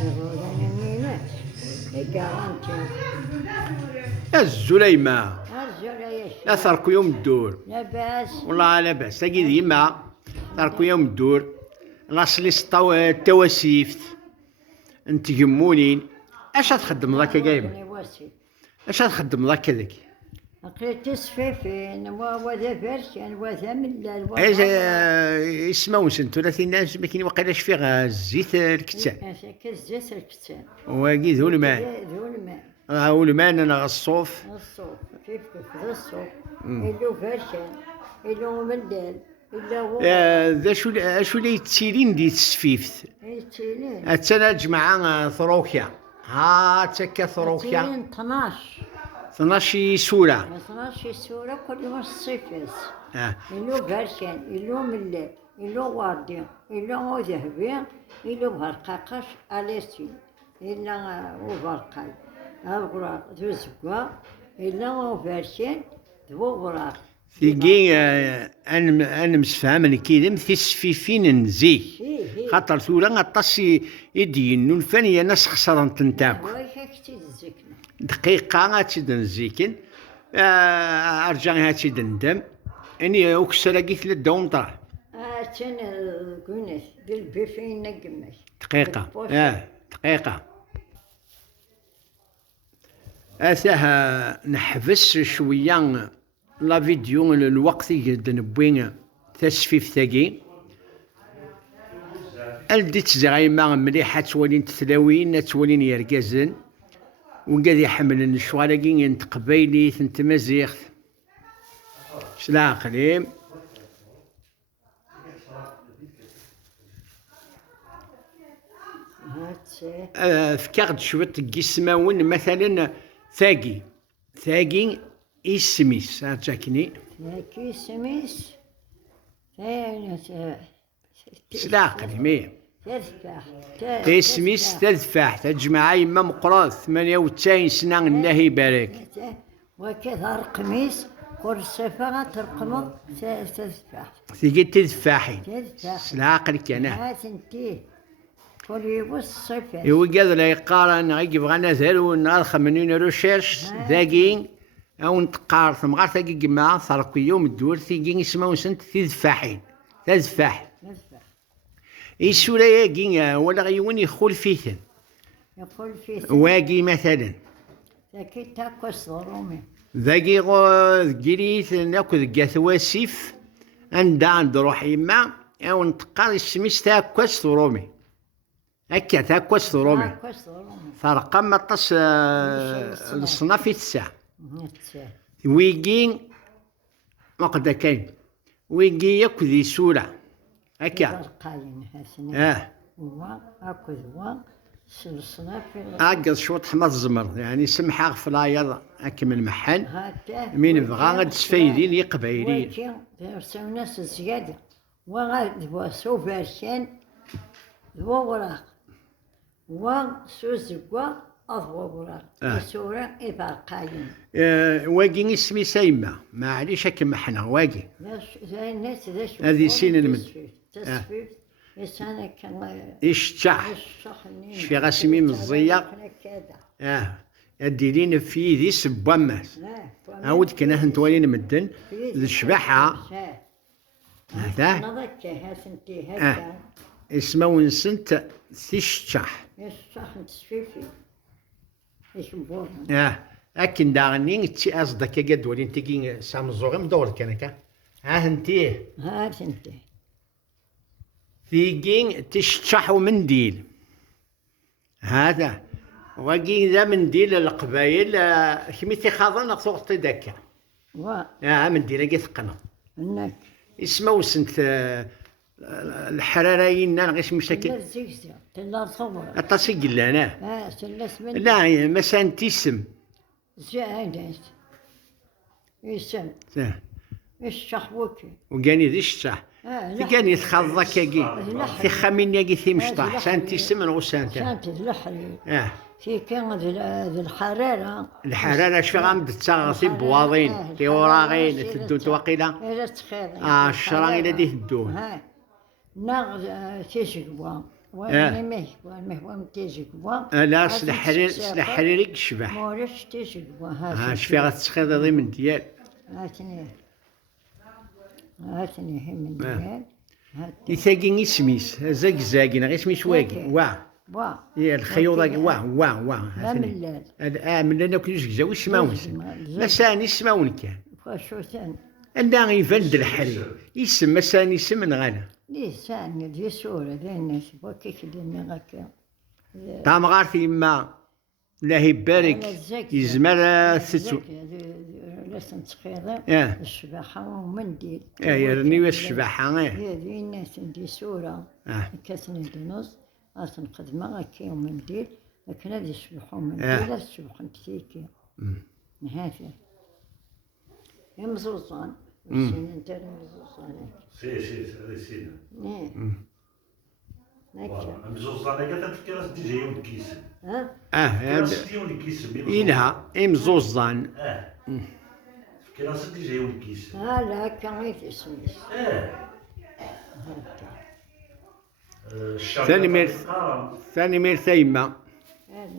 يقولون الناس يقارنتي الزليمة الزول لا يشتغل تركوا يوم الدور لاباس والله لا بأس تجي ديما تركوا يوم الدور لاصلي التواسيفت انت جمونين اش تخدم ذاك قايم اش تخدم ذاك ذاك لقيت تصفيفين وذا فرشان وذا ملال ايش اسمه سنتو 30 ناس ما كاين واقيلاش فيها الزيت الكتان كالزيت الكتان واكيد ذو الماء ذو الماء هو الماء انا الصوف الصوف كيف ذا الصوف إلو فرشان إلو ملال إلا هو ذا شو اللي يتسيرين دي تسفيفت يتسيلين اتسنى جماعة ثروكيا ها تكا ثروكيا يتسيلين 12 12 سورة 12 سورة كل ما الصيفاس اه إلو فرشان إلو ملال إلو واردي إلو ذهبي إلو برقاقش أليسي إلا وبرقاي أغراق ذو زقا إلا فرشان ذو غراق تيجي انا مسفهم كيدم تسفيفين نزيك خاطر ثورا غطاس يدينو الفانية ناس خسران تنتاكو واش كتي الزكنة دقيقة غاتشد نزيكن ارجع هاتشد ندم اني وكسر قيت للدوم طرح تن كوناش ديال بيفين نقماش دقيقة دقيقة أثاها نحبس شوية لا فيديو الوقت يقد نبوين تسفيف ثاقي الديت زعيمة مليحة تولين تثلاوين تولين يرقازن وقاد يحملن الشوالاقين انت قبايلي انت مزيغ شلا قليم فكاغد شوية قسماون مثلا ثاقي اسميس هاتاكني ثاقي سميس سلاقني مي تذبح اسميس تذفح تجمع يما مقراض 98 سنة الله يبارك وكذا رقميس كل صفة ترقمض تذبح تيجي تذفحي تذبح سلاقنك انا هاتنتيه كل يبص صفة يوقظ لا يقارن غير بغانا ذرو نهار 80 روشيرش ذاكين او نتقار ثم غير ثاقي جماعة ثرقوا يوم الدور ثيجي اسمه سنت تذفحين تذفح تذبح السورة ياقي ولا غيون يخول فيثن يقول فيه واقي مثلا ذاكي تاكوس ضرومي ذاقي قريت ناكل قاثواسيف عند روح يما او نتقار السميس تاكوس ضرومي هكا تاكوس ضرومي تاكوس ضرومي فرقا ما تص الصناف الساعة نتساه ويجي وقدا كاين ويجي ياكل سورة هكا قاين هاسنا هو أكل هو سلسلة في أقص شوط حمض الزمر يعني سمحة فلاير أكمل المحل هاتا مين بغا غاد تسفايدين يقبايلين وكي درسوا ناس زيادة وغاد وسو فرشان ذو وراق وسو زقوا أضو وراق سورة إذا قاين واقي اسمي سايمة معليش هكا حنا واقي زي الناس هذه سين المد تسفيف يسانا كان يشتح شفي غاسمي مزية يديرين في ذي سباماس عاود كنا هنتوالين مدن الشباحة هذا نضك هاسنتي هكا اسمه نسنت تشتح يشتح تسفيفي يشبوها أكن داغنين تي أصدك قد ولين تجين سامزوغ مدور كانك ها انتيه هاسنتي تيجين تشتح منديل هذا وقين ذا منديل القبايل كميتي خاضن صوغتي دكا منديل قيث قنا انك اسمه سنت الحراريين غيش مشاكل الزيزة تلا صور التصي قلانا سلس من لا مثلا تيسم زادت يسم الشحوكي وقاني ذي الشح كاني يتخضك ياقي في خمين ياقي في مشطح سانتي سمن وسانتا سانتي الحرير في كان ذي الحرارة اش في غامد تساغسي بواضين تيوراغين تدو توقيلا الشراغي الذي تدوه ناغ تيشقوا وانا ما متيجي كوا لا الحريري شبح. مولاش تيجي كوا ها شفي غتسخيضي من ديال. هاتني هي من ديال هاتني يثاقي اسميس زاكي غير سميس واكي وا يا الخيوط وا لا ملال ملال كل زكزاوي سماونس لا ساني سماون كان فاشو ثاني أنا يفند الحرير يسمى ساني سمن غانا ليه ثاني دي صورة دي الناس بوكيك دي غاكا طعم غارتي ما الله يبارك يزمر ثتو لسن تخيضة الشباحة ومنديل يا رني الشباحة هي ذي الناس دي صورة كاسن دي نص أصلا خدمة غاكي ومنديل لكن هذه الشباحة ومنديل الشباحة كتيكي نهافية هي مزوزان سين انت مزوزان سي سينا هكا مزوزان كاع تفكر دي جاي ونكيس ونكيس إلها مزوزان فكرة دي جاي ونكيس لا كان يتسميس ثاني مير ثيمة هذا